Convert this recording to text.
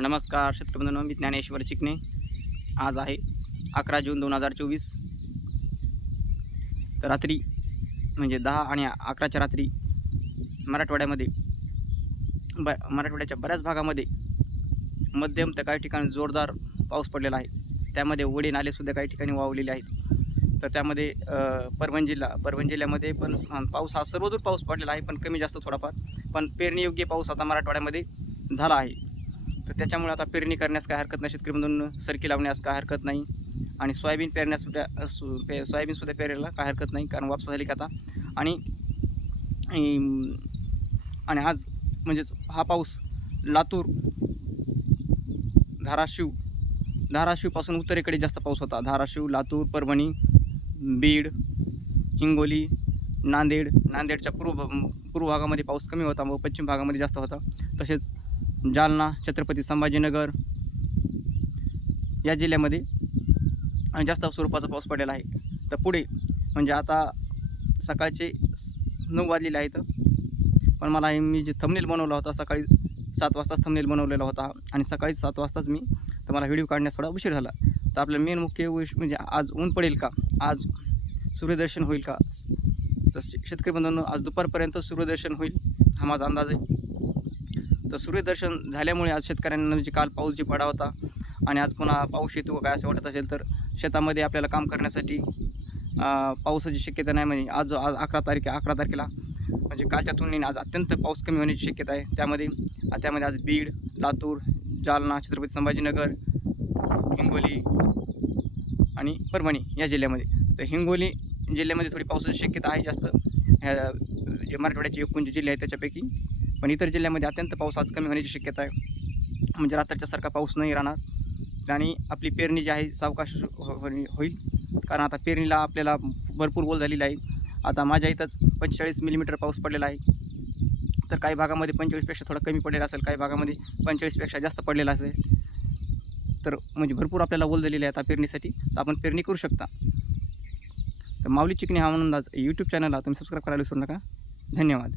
नमस्कार शेतकरी मी ज्ञानेश्वर चिकणे आज आहे अकरा जून दोन हजार चोवीस. तर रात्री म्हणजे दहा आणि अकराच्या रात्री मराठवाड्यामध्ये ब मराठवाड्याच्या बऱ्याच भागामध्ये मध्यम तर काही ठिकाणी जोरदार पाऊस पडलेला आहे. त्यामध्ये ओढे नालेसुद्धा काही ठिकाणी वावलेले आहेत. तर त्यामध्ये परभण जिल्हा परभण जिल्ह्यामध्ये पण पाऊस हा सर्वदूर पाऊस पडलेला आहे पण कमी जास्त थोडाफार. पण पेरणीयोग्य पाऊस आता मराठवाड्यामध्ये झाला आहे. तर त्याच्यामुळे आता पेरणी करण्यास काय हरकत नाही. शेतकरीमधून सरकी लावण्यास काय हरकत नाही. आणि सोयाबीन पेरण्यासुद्धा पे सोयाबीनसुद्धा पेरायला काय हरकत नाही कारण वापस झाली का आता. आणि आणि आज म्हणजेच हा पाऊस लातूर धाराशिव धाराशिवपासून उत्तरेकडे जास्त पाऊस होता. धाराशिव लातूर परभणी बीड हिंगोली नांदेड नांदेडच्या पूर्व पूर्व भागामध्ये पाऊस कमी होता व पश्चिम भागामध्ये जास्त होता. तसेच जालना छत्रपती संभाजीनगर या जिल्ह्यामध्ये जास्त स्वरूपाचा पाऊस पडलेला आहे. तर पुढे म्हणजे आता सकाळचे नऊ वाजलेले आहेत. पण मला मी जे थंबनेल बनवला होता सकाळी सात वाजताच थंबनेल बनवलेला होता आणि सकाळी सात वाजताच मी तर मला व्हिडिओ काढण्यास थोडा उशीर झाला. तर आपलं मेन मुख्य विष म्हणजे आज ऊन पडेल का? आज सूर्यदर्शन होईल का? तर शेतकरी बंधूंनो आज दुपारपर्यंत सूर्यदर्शन होईल हा माझा अंदाज आहे. तर सूर्यदर्शन झाल्यामुळे आज शेतकऱ्यांना म्हणजे काल पाऊस जी पडा होता आणि आज पुन्हा पाऊस येतो काय असं वाटत असेल तर शेतामध्ये आपल्याला काम करण्यासाठी पावसाची शक्यता नाही म्हणजे आज आज अकरा तारीख अकरा तारखेला म्हणजे कालच्या तुलनेने आज अत्यंत पाऊस कमी होण्याची शक्यता आहे. त्यामध्ये त्यामध्ये आज बीड लातूर जालना छत्रपती संभाजीनगर हिंगोली आणि परभणी या जिल्ह्यामध्ये. तर हिंगोली जिल्ह्यामध्ये थोडी पावसाची शक्यता आहे जास्त. ह्या जे मराठवाड्याचे एकूण जे जिल्हे आहेत त्याच्यापैकी पण इतर जिल्ह्यामध्ये अत्यंत पाऊस आज कमी होण्याची शक्यता आहे. म्हणजे रात्रीच्यासारखा पाऊस नाही राहणार. आणि आपली पेरणी जी आहे सावकाश हो-, हो- होईल. कारण आता पेरणीला आपल्याला भरपूर ओल झालेली आहे. आता माझ्या इथंच पंचेचाळीस मिलीमीटर पाऊस पडलेला आहे. तर काही भागामध्ये पंचेचाळीसपेक्षा थोडा कमी पडलेला असेल काही भागामध्ये पंचेचाळीसपेक्षा जास्त पडलेला असेल. तर म्हणजे भरपूर आपल्याला ओल झालेली आहे आता पेरणीसाठी. तर आपण पेरणी करू शकता. तर माऊली चिकणी हा अंदाज यूट्यूब चॅनलला तुम्ही सबस्क्राईब करायला विसरू नका. धन्यवाद.